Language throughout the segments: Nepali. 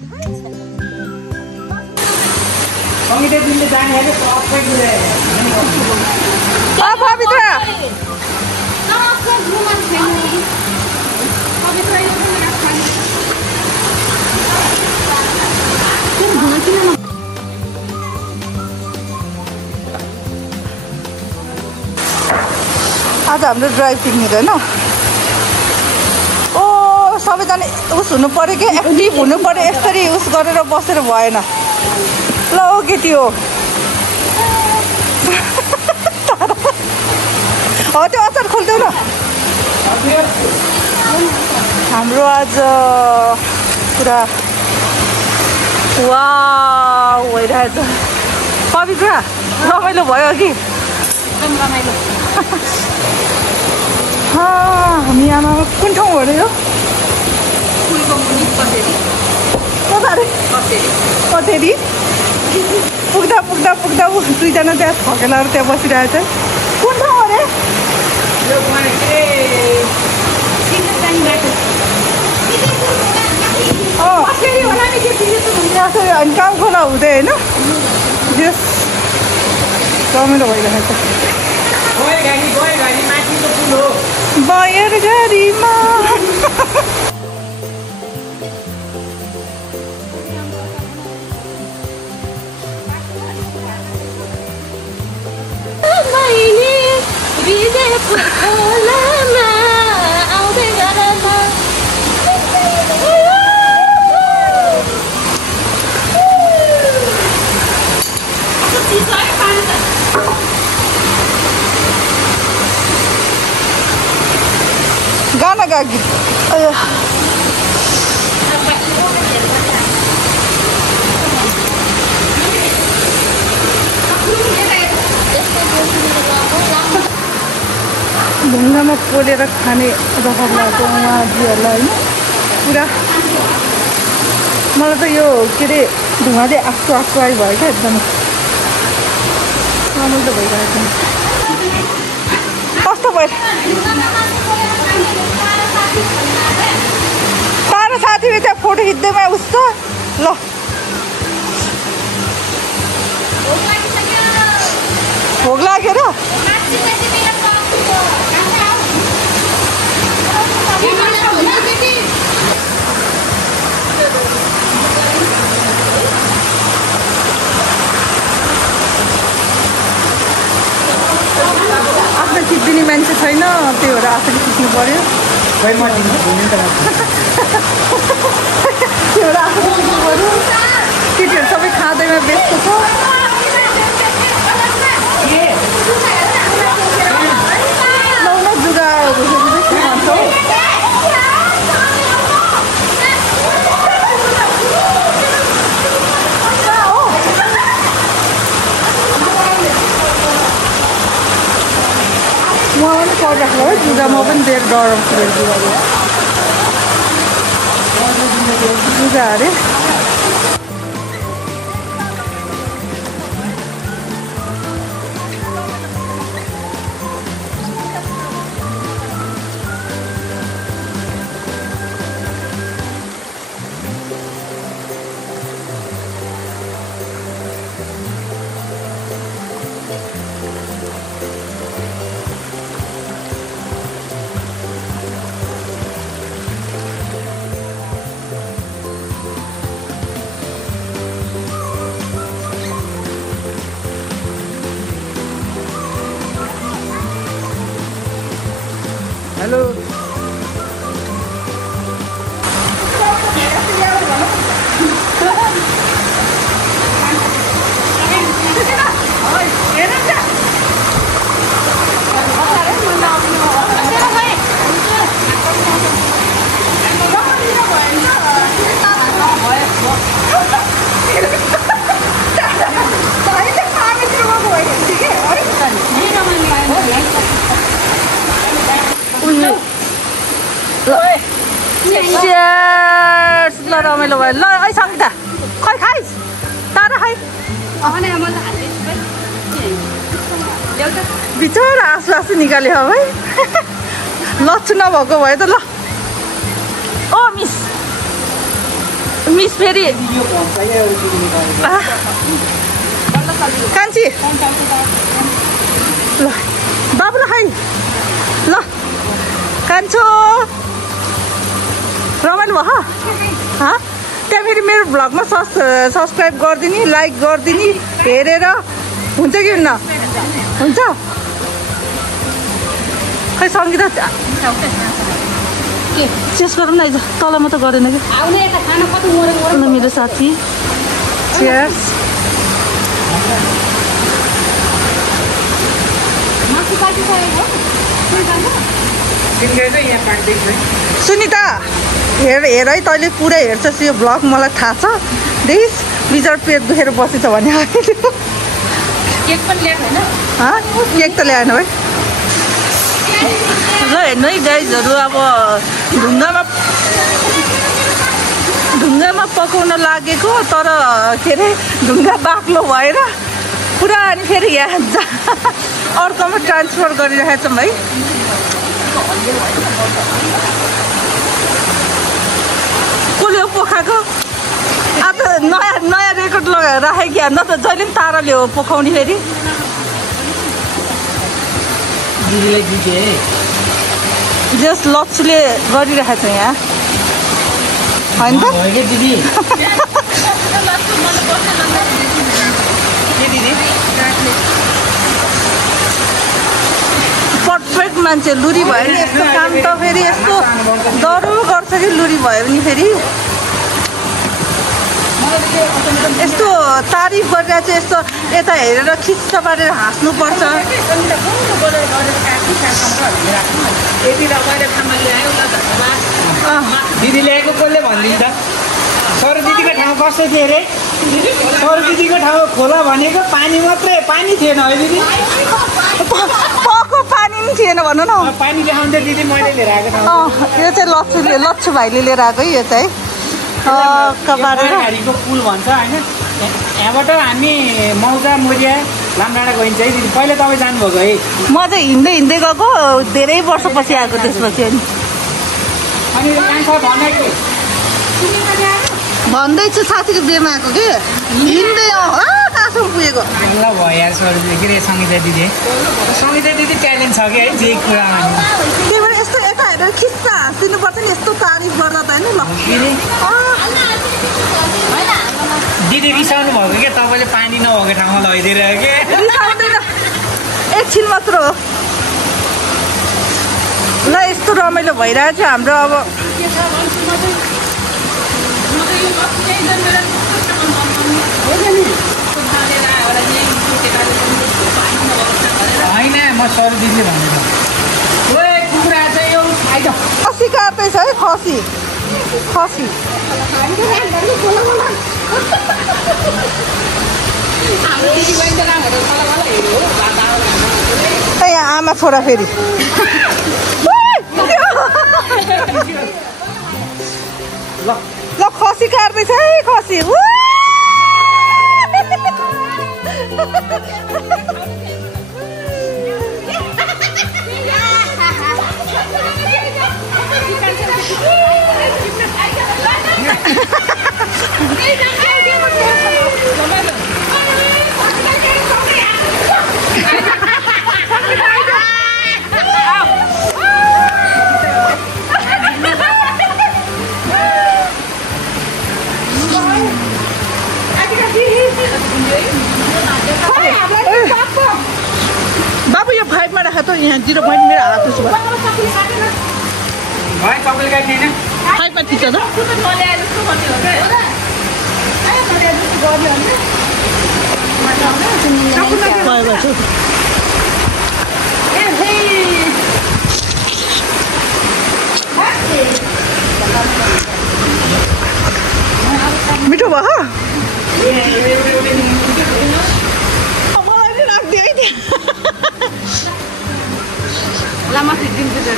आज हाम्रो ड्राइभ पिकनिक होइन ओ सबैजना उस हुनु पर्यो कि एक्टिभ हुनु पर्यो यसरी उस गरेर बसेर भएन ल ओ केटी हो हो त्यो अचार खोल्दैन हाम्रो आज पुरा वाउ भइरहेछ पवित्र रमाइलो भयो कि रमाइलो हामी आमा कुन ठाउँ हो यो कतेरी पुग्दा पुग्दा पुग्दा दुईजना त्यहाँ थकेलाहरू त्यहाँ बसिरहेछ कुन ठाउँ हो रे अनि काम खोला हुँदै होइन यस रमाइलो भइरहेको छ बयर गाडीमा गाना गा गीत ढुङ्गामा पोलेर खाने रहर लाग्यो उहाँजीहरूलाई होइन पुरा मलाई त यो के अरे धुवाले आक्सो आक्सो आइ भयो क्या एकदम रमाइलो भइरहेको कस्तो भयो तारा साथीले त्यहाँ फोटो खिच्दैमा उस ल भोक लाग्यो र आफ्नो खिचिदिने मान्छे छैन त्यही भएर आफूले खिच्नु पर्यो त्यही भएर आफूले खिच्नु पर्यो केटीहरू सबै खाँदैमा व्यस्त छ लाउन जुगाहरू भन्छौँ उहाँ पनि परिराख्नु है जुगामा पनि धेरै गरम जुगा अरे हेलो ल रमाइलो भयो ल है सङ्गीता खै खाइस् तारा खै बिचरा आँसु आँसु निकाल्यो है लच्छु नभएको भयो त ल ओ मिस मिस फेरि कान्छी ल बाबुलाई खाइ ल कान्छो रमाइलो भयो त्यहाँ फेरि मेरो भ्लगमा सब्सक्राइब गरिदिने लाइक गरिदिने हेरेर हुन्छ कि हुन्न हुन्छ खै सङ्गीता चेस गरौँ न आइज तल म त गरेन कि मेरो साथी चेस सुनिता हेर हेर है तैँले पुरै हेर्छस् यो भ्लग मलाई थाहा छ देखिस् बिचरा पेट दुखेर बसेछ भने केक पनि ल्याएको होइन केक त ल्याएन है ल हेर्नु है गाइजहरू अब ढुङ्गामा पकाउन लागेको तर के अरे ढुङ्गा बाक्लो भएर पुरा अनि फेरि यहाँ अर्कोमा ट्रान्सफर गरिरहेको छौँ है कसले पोखाएको अब नयाँ रेकर्ड लगाएर राखेको क्या न त जहिले पनि ताराले हो पोखाउने फेरि जस लक्ष्यले गरिरहेको छ यहाँ होइन त पर्फेक्ट मान्छे लुरी भयो नि यस्तो काम त फेरि यस्तो डह्रो गर्छ कि लुरी भयो भने फेरि यस्तो तारिफ गरेर चाहिँ यस्तो यता हेरेर खिच्च पारेर हाँस्नुपर्छ दिदी ल्याएको कसले भनिदिन्छ सर दिदीको ठाउँ कस्तो थियो अरे सर दिदीको ठाउँ खोला भनेको पानी मात्रै पानी थिएन है दिदी पको पानी पनि थिएन भन्नु न पानी देखाउँछ दिदी मैले लिएर आएको यो चाहिँ लक्ष्य भाइले लिएर आएको यो चाहिँ घारीको पुल भन्छ होइन यहाँबाट हामी मौजा मोरिया लामडाँडा गइन्छ है दिदी पहिला तपाईँ जानुभएको है म चाहिँ हिँड्दै गएको धेरै वर्षपछि आएको त्यसपछि अनि भन्दैछु साथीको बिहेमा आएको कि हिँड्दै कहाँसम्म पुगेको ल भयो यार सर के अरे सङ्गीता दिदी ट्यालेन्ट छ कि है जे कुरामा त्यही भएर यस्तो यता हेरेर खिच्चा हाँसिदिनुपर्छ नि यस्तो तारिफ गर्दा त होइन दिदी रिसाउनु भएको क्या तपाईँले पानी नभएको ठाउँमा लैदिएर के रिसाउँदैन एकछिन मात्र हो ल यस्तो रमाइलो भइरहेछ हाम्रो अब होइन म सर दिदीले भनेको कुखुरा चाहिँ यो खसी काट्दैछ है खसी यहाँ आमा छोरा फेरि ल खसी काट्दैछ है खसी बाबु यो 5 मा राख त यहाँ 0 पोइन्ट मेरो हात उसो भयो भाइ तपाईँले काट्ने हैन 5 मा ठिक छ त मिठो भयो मलाई नि राख्दियो है त्यहाँ लामा फिटिदिन्छु त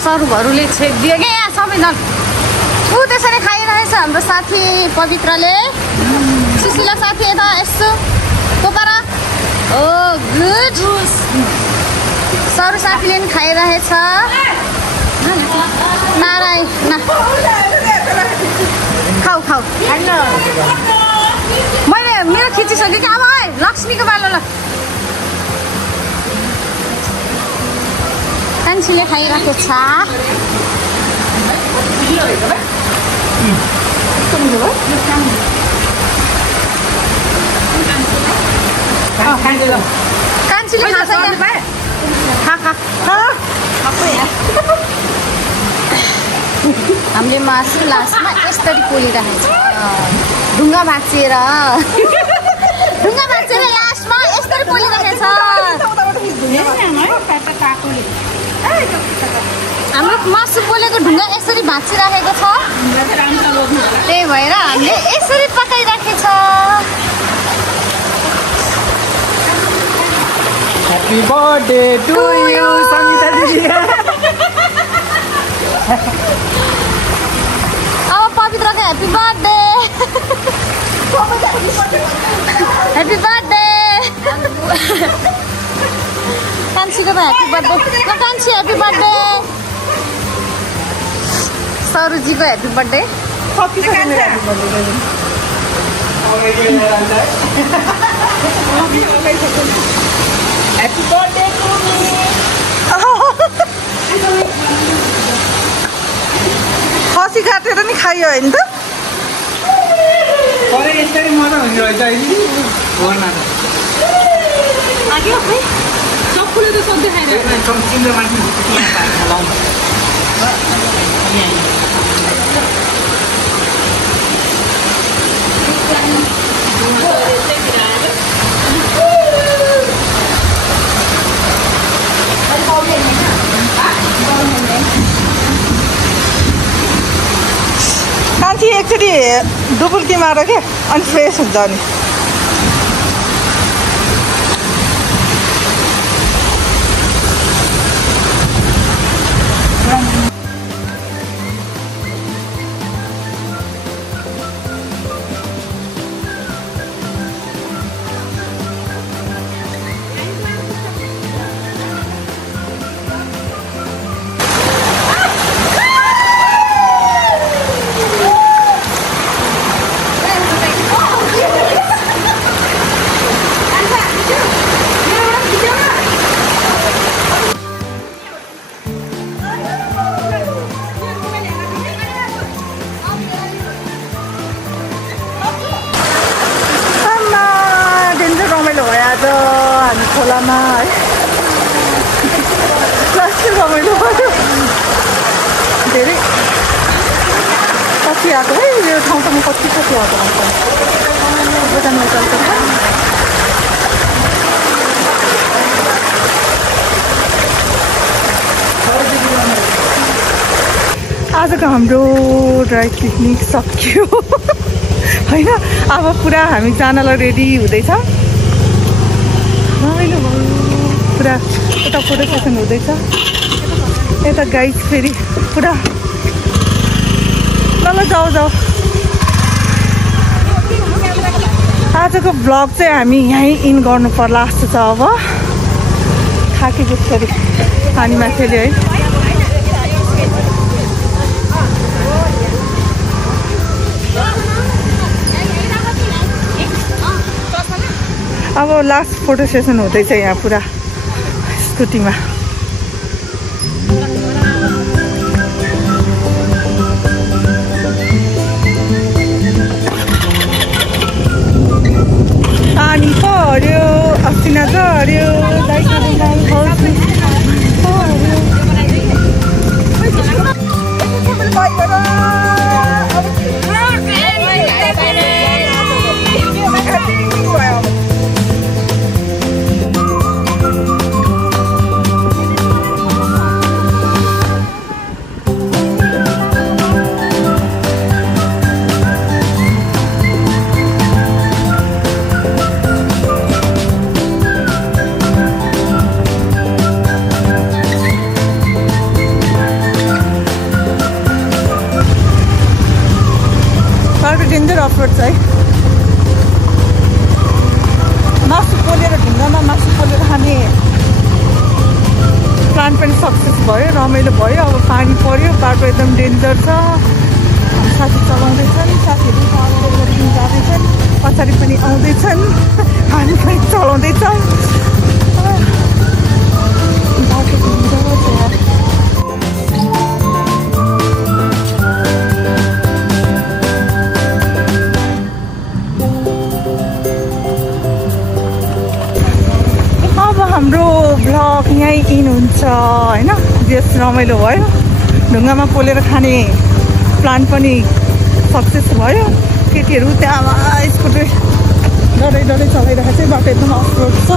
सरहरूले छेकिदियो क्या यहाँ सबैजना ऊ त्यसरी खाइरहेछ हाम्रो साथी पवित्रले कान्छीलाई साथी यता यसो पोपरा ओ गुड सरू साथीले पनि खाइरहेछ नाराय खाऊ खाऊ मैले मेरो खिचिसकेँ कि अब है लक्ष्मीको बालो ल कान्छीले खाइरहेको छ कान्छीले खान्छ हामीले मासु लास्टमा यसरी पोलिरहेको छ ढुङ्गा भाँचिएर लास्टमा यसरी पोलिरहेको छ हाम्रो मासु पोलेको ढुङ्गा यसरी भाँचिराखेको छ त्यही भएर हामीले यसरी पकाइराखेको छ Happy birthday to you, Samita दिदी। अब पवित्रको ह्याप्पी बर्थडे ह्याप्पी बर्थडे कान्छीको त ह्याप्पी बर्थडे कान्छी ह्याप्पी बर्थडे सरुजीको happy birthday Happy birthday to me। खसी काटेर नि खाइयो होइन त अरे यसरी मजा हुँदो रहेछ अहिले घरमा त लाग्यो है चक्कुले त सधैँ खाइरहेको चिम्रो माथि लाउनु कान्छी एकचोटि डुबुल्की मार क्या अनि फ्रेस हुन्छ अनि हामी खोलामा है कस्तो रमाइलो भयो धेरै कति आएको है यो ठाउँ त म कति आएको आजको हाम्रो ड्राई पिकनिक सकियो होइन अब पुरा हामी जानलाई रेडी हुँदैछ रमाइलो भयो पुरा यता फोटो सेसन हुँदैछ यता गाइड फेरि पुरा ल जाऊ आजको ब्लग चाहिँ हामी यहीँ इन गर्नु पर्ला जस्तो छ अब थाकेको फेरि पानीमा खेल्यो है अब लास्ट फोटो सेसन हुँदैछ यहाँ पुरा स्कुटीमा पानी पर्यो अस्तिना झऱ्यो भयो। अब पानी पर्यो, बाटो एकदम डेन्जर छ। साथी चलाउँदैछन्, साथीहरू जाँदैछन्, पछाडि पनि आउँदैछन्, हामी पनि चलाउँदैछौँ। बाटो डेन्जर छ। हाम्रो भ्लग यहीँ इन हुन्छ होइन। बेस रमाइलो भयो, ढुङ्गामा पोलेर खाने प्लान पनि सक्सेस भयो। केटीहरू त्यहाँ स्कुटर डरै चलाइरहेको चाहिँ बाटो एकदम अफरोड छ।